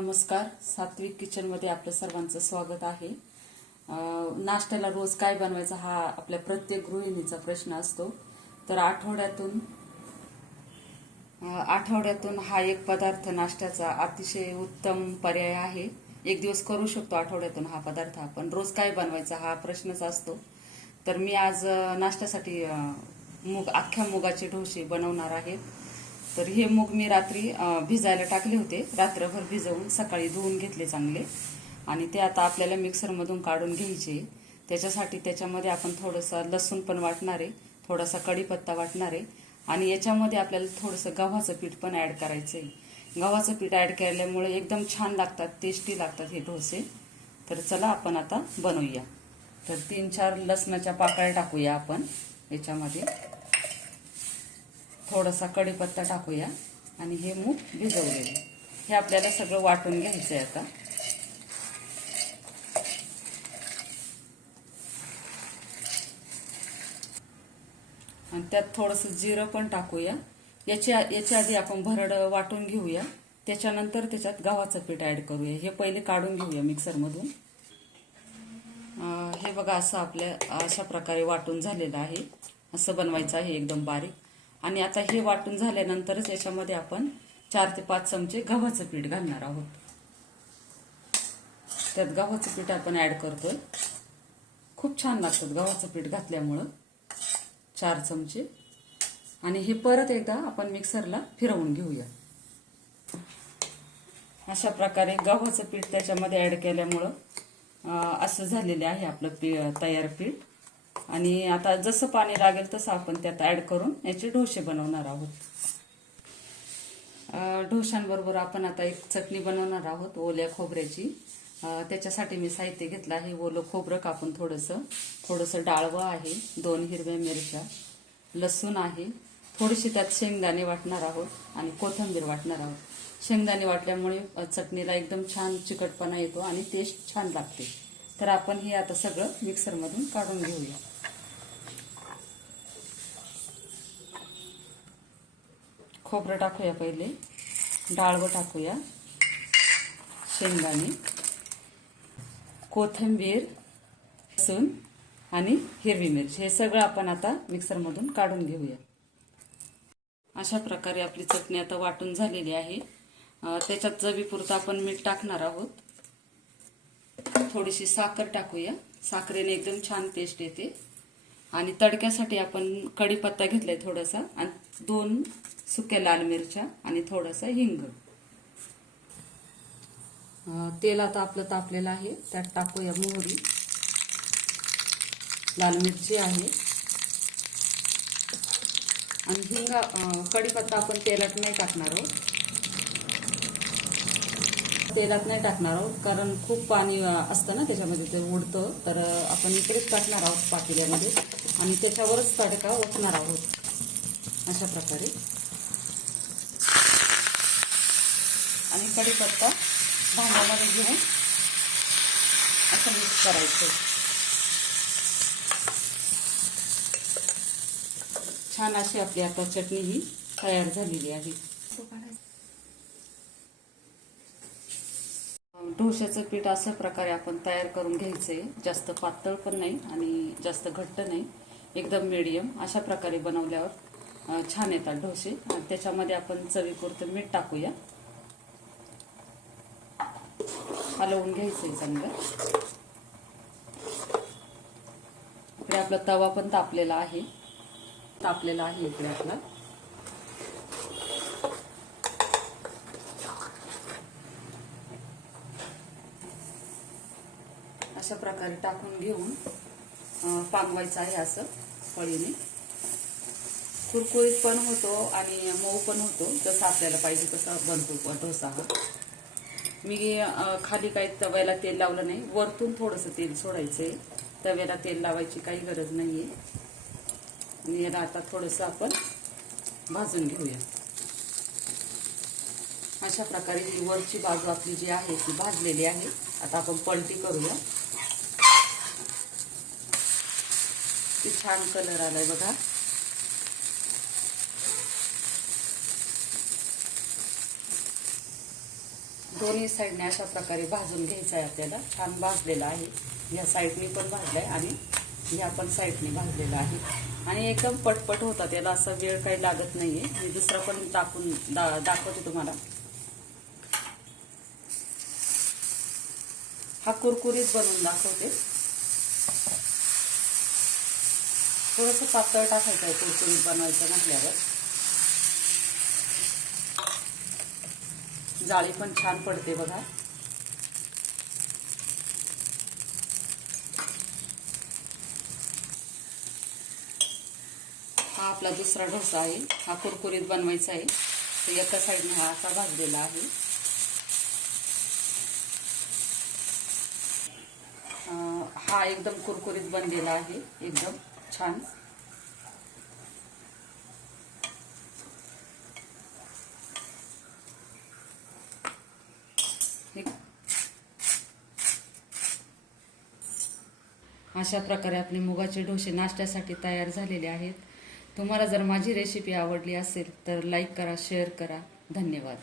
नमस्कार. सात्विक किचनमध्ये आपलं सर्वांचं स्वागत आहे. नाश्त्याला रोज काय बनवायचा हा आपल्या प्रत्येक गृहिणीचा प्रश्न असतो. तर आठवड्यातून आठवड्यातून हा एक पदार्थ नाश्त्याचा अतिशय उत्तम पर्याय आहे. एक दिवस करू शकतो आठवड्यातून हा पदार्थ आपण. रोज काय बनवायचा हा प्रश्नच असतो. तर मी आज नाश्त्यासाठी मुग अख्ख्या मुगाचे ढोसे बनवणार आहेत तर हे मूग मी रात्री भिजायला टाकले होते. रात्रभर भिजवून सकाळी धुवून घेतले चांगले. आणि ते आता आपल्याला मिक्सरमधून काढून घ्यायचे. त्याच्यासाठी त्याच्यामध्ये आपण थोडंसं लसूण पण वाटणार आहे. थोडासा कढीपत्ता वाटणार आहे. आणि याच्यामध्ये आपल्याला थोडंसं गव्हाचं पीठ पण ॲड करायचं आहे गव्हाचं पीठ ॲड केल्यामुळे एकदम छान लागतात टेस्टी लागतात हे डोसे. तर चला आपण आता बनवूया. तर तीन चार लसणाच्या पाकळ्या टाकूया आपण. याच्यामध्ये थोडासा कढीपत्ता टाकूया आणि हे मूग भिजवलेलं हे आपल्याला सगळं वाटून घ्यायचं आहे आता. आणि त्यात थोडंसं जिरं पण टाकूया. याच्या याच्या आधी आपण भरड वाटून घेऊया. त्याच्यानंतर त्याच्यात गव्हाचं पीठ ऍड करूया. हे पहिले काढून घेऊया मिक्सरमधून. हे बघा असं आपल्या अशा प्रकारे वाटून झालेलं आहे. असं बनवायचं आहे एकदम बारीक. आणि आता हे वाटून झाल्यानंतरच याच्यामध्ये आपण चार ते पाच चमचे गव्हाचं पीठ घालणार आहोत. त्यात गव्हाचं पीठ आपण ऍड करतोय. खूप छान लागतात गव्हाचं पीठ घातल्यामुळं. चार चमचे. आणि हे परत एकदा आपण मिक्सरला फिरवून घेऊया. अशा प्रकारे गव्हाचं पीठ त्याच्यामध्ये ऍड केल्यामुळं असं झालेलं आहे आपलं पी तयार पीठ. आणि आता जसं पाणी लागेल तसं आपण त्यात ऍड करून याचे डोसे बनवणार आहोत. ढोशांबरोबर आपण आता एक चटणी बनवणार आहोत ओल्या खोबऱ्याची. त्याच्यासाठी मी साहित्य घेतलं आहे. ओलं खोबरं कापून थोडंसं थोडंसं डाळवं आहे दोन हिरव्या मिरच्या लसूण आहे. थोडीशी त्यात शेंगदाणे वाटणार आहोत आणि कोथिंबीर वाटणार आहोत. शेंगदाणे वाटल्यामुळे चटणीला एकदम छान चिकटपणा येतो आणि टेस्ट छान लागते. तर आपण हे आता सगळं मिक्सरमधून काढून घेऊया. खोबरं टाकूया पहिले. डाळवं टाकूया. शेंगदाणे. कोथिंबीर लसूण आणि हिरवी मिरची. हे सगळं आपण आता मिक्सरमधून काढून घेऊया. अशा प्रकारे आपली चटणी आता वाटून झालेली आहे. त्याच्यात चवीपुरतं आपण मीठ टाकणार आहोत. थोडीशी साखर टाकूया. साखरेने एकदम छान टेस्ट येते. आणि तडक्यासाठी आपण कढीपत्ता घेतलाय थोडासा. आणि दोन सुक्या लाल मिरच्या आणि थोडासा हिंग. तेल आता आपलं तापलेलं आहे. त्यात टाकूया मोहरी. लाल मिरची आहे. आणि हिंग कढीपत्ता आपण तेलात नाही टाकणार आहोत. तेलात नाही टाकणार आहोत कारण खूप पाणी असतं ना त्याच्यामध्ये ते उडतं. तर आपण इकडेच टाकणार आहोत पातेल्यामध्ये. आणि त्याच्यावरच तडका ओतणार आहोत. अशा प्रकारे. आणि कढीपत्ता भांड्यामध्ये घेऊन असं मिक्स करायचं. छान अशी आपली आता चटणी ही तयार झालेली आहे. ढोश्याचं पीठ अशा प्रकारे आपण तयार करून घ्यायचंय जास्त पातळ पण नाही आणि जास्त घट्ट नाही. एकदम मिडियम अशा प्रकारे बनवल्यावर छान येतात डोसे. त्याच्यामध्ये आपण चवीपुरतं मीठ टाकूया. हलवून घ्यायचंय चांगलं. इकडे आपला तवा पण तापलेला आहे. तापलेला आहे इकडे आपला. अशा प्रकारे टाकून घेऊन पांगवायचं आहे असं पळीने. कुरकुरीत पण होतो आणि मऊ पण होतो जसं आपल्याला पाहिजे तसा बनतो डोसा हा. मी खाली काही तव्याला तेल लावलं नाही. वरतून थोडंसं तेल सोडायचंय. तव्याला तेल लावायची काही गरज नाहीये. आणि याला आता थोडंसं आपण भाजून घेऊया. अशा प्रकारे ही वरची बाजू आपली जी आहे ती भाजलेली आहे. आता आपण पलटी करूया. ती छान कलर आलाय बघा. दोन्ही साईडने अशा प्रकारे भाजून घ्यायचं आहे आपल्याला. छान भाजलेलं आहे. ह्या साईडने पण भाजलं आहे आणि ह्या पण साईडने भाजलेलं आहे. आणि एकदम पटपट होता त्याला असा वेळ काही लागत नाहीये. मी दुसरा पण टाकून दा दाखवते तुम्हाला. हा कुरकुरीत बनवून दाखवते. थोडंसं पातळ टाकायचं आहे कुरकुरीत बनवायचं म्हटल्यावर. जाळी पण छान पडते बघा. हा आपला दुसरा डोसा आहे. हा कुरकुरीत बनवायचा आहे. तर एका साईडने हा असा भाजलेला आहे. हा एकदम कुरकुरीत बनलेला आहे. एकदम छान. अशा प्रकारे आपले मुगाचे डोसे नाश्त्यासाठी तयार झालेले आहेत. तुम्हाला जर माझी रेसिपी आवडली असेल तर लाईक करा शेअर करा. धन्यवाद.